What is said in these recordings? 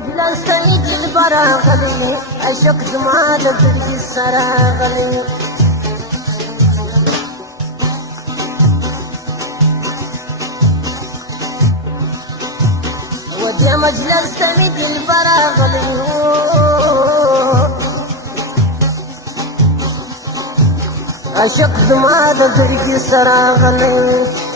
مجلس ته یې دلبر راغلی عشق زما د زړګي سره راغلی و دې مجلس ته مې دلبر راغلی عشق زما د زړګي سره راغلی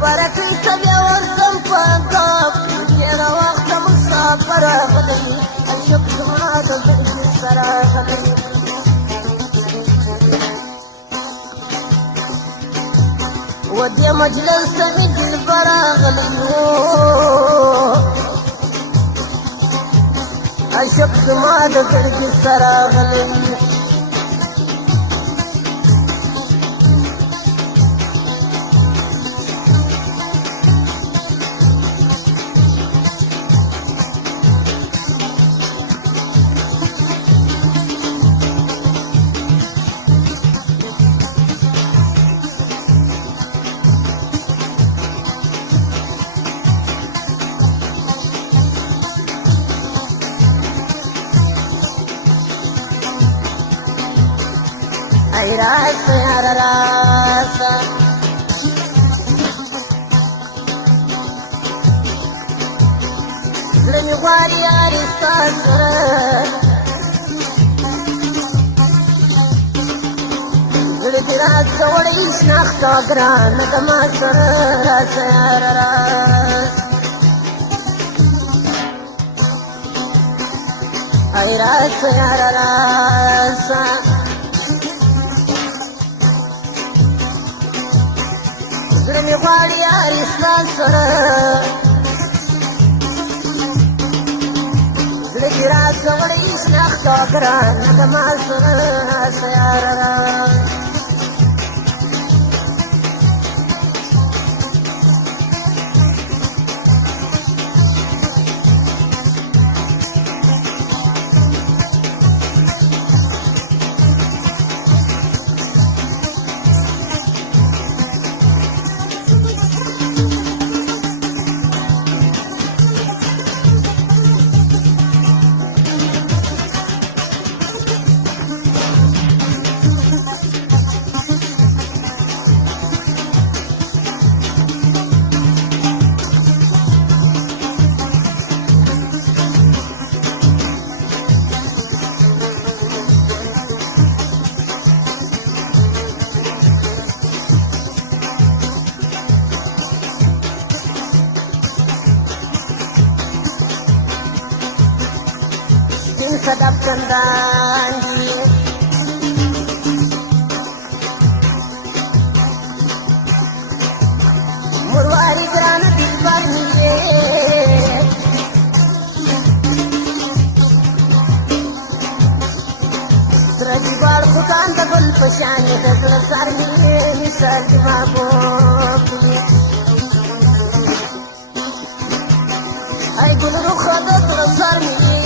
مبارکي تبې ورځم په ګاب ډېره وخته مسافر راغلی عشق زما د زړګي سره راغلی و دې مجلس ته مې دلبر راغلی عشق زما د زړګي سره راغلی ay rasa yara rasa zle mi gwari yari stasra zle ti rasa wada isnakhta gran dama sara rasa yara rasa ay rasa yara rasa زړه مې غواړي یاري ستا سره زړه دې راکړه وړی شناخته ګرانه زما سره راشه یاره sedap kendangi murwari grana dilbar niye sradi bar khudan da gul pashani da sar niye misal dimabo ay gul ru khada sar niye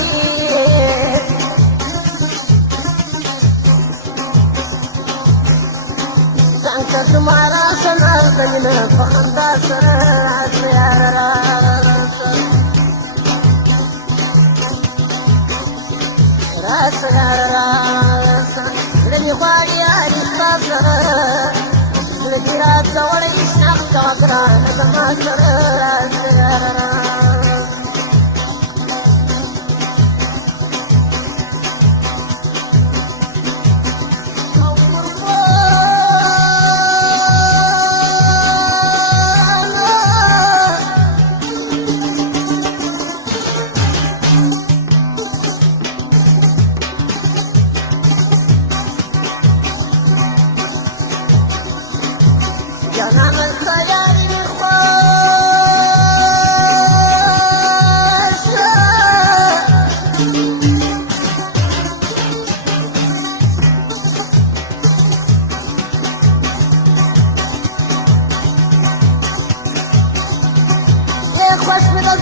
तुम्हारा सना दिन पखंदा सर रास रास लगी वाड़िया रिश्ता सर लगी रात दौड़ी शख्स अकरान कमा सर रास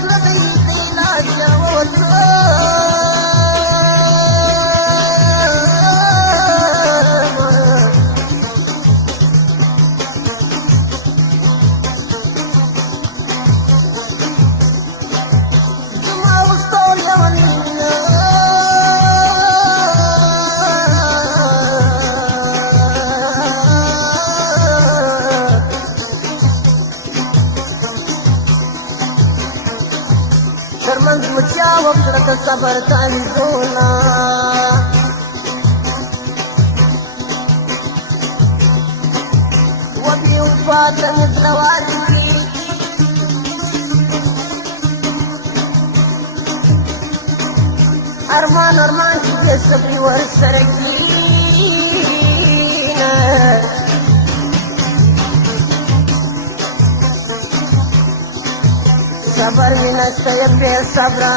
زړه دی د علاج ورته ترمنځ مچا وکړه د صبر تعویذونه وبې وفاته مې زړه والي ارمان ارمان چې دې صبري ورسره کېنه صبر مې نشته یم بې صبره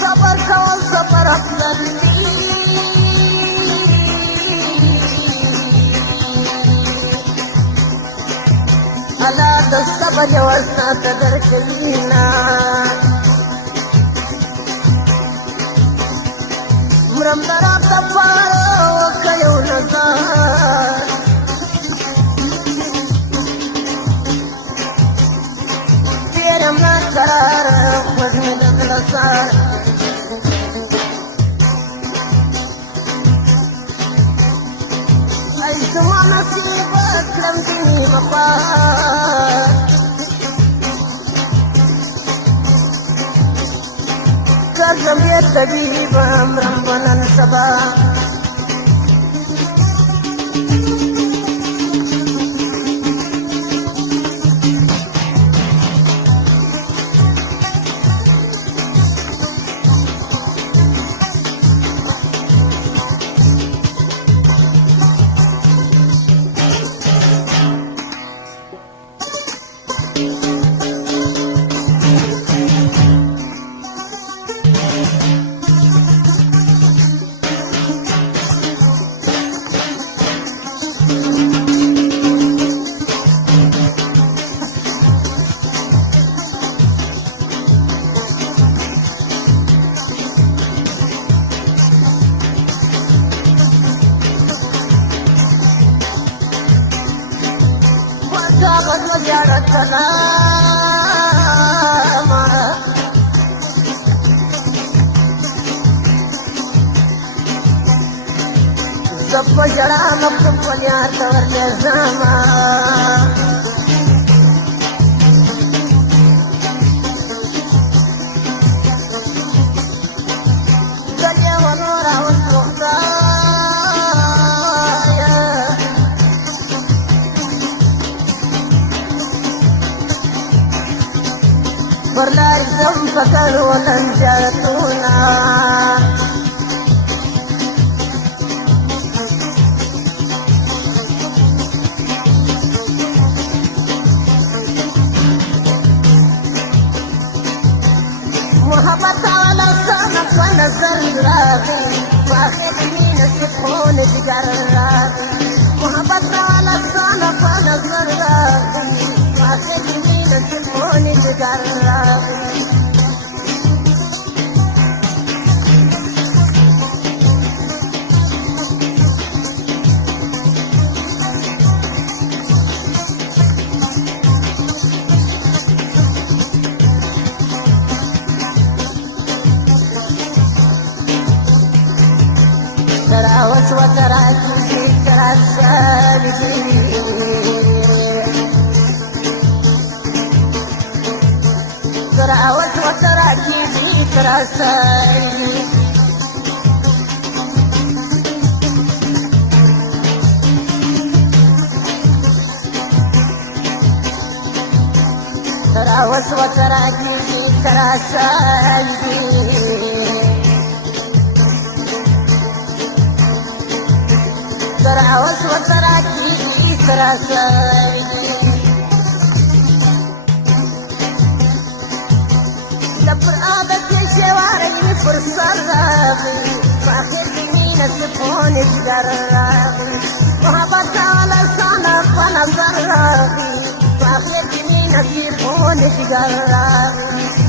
صبر کول صبر افضل دی الله د صبر یو اسناد درکوي نه مرم درا تفاره وکړه یو نظر تیرم نه قرار خوږ مې د زړه سر ای زما نصیب کړم ځینې مخوار کړم یې طبیب مرم به نن سبا सब जड़ा मक्खन पलिया तवर जमा गलिया वनोरा वसुता परलार जम पकड़ वलन जतूना मोहब्बत वाला सन नजर रागी वाखिर नसीबों जिगर रागी मोहब्बत वाला सन नजर रागी वाखिर नसीबों जिगर रागी تراوس وتراكي ترسالي تراوس وتراكي ترسالي ترى وسوى ترى جيبي ترى سايدي ترى وسوى ترى جيبي ترى سايدي دبر آبك شواري فرصة راغي فاخر بنين سفون الجراغي وهبط على صنف ونظر راغي فاخر بنين سفون الجراغي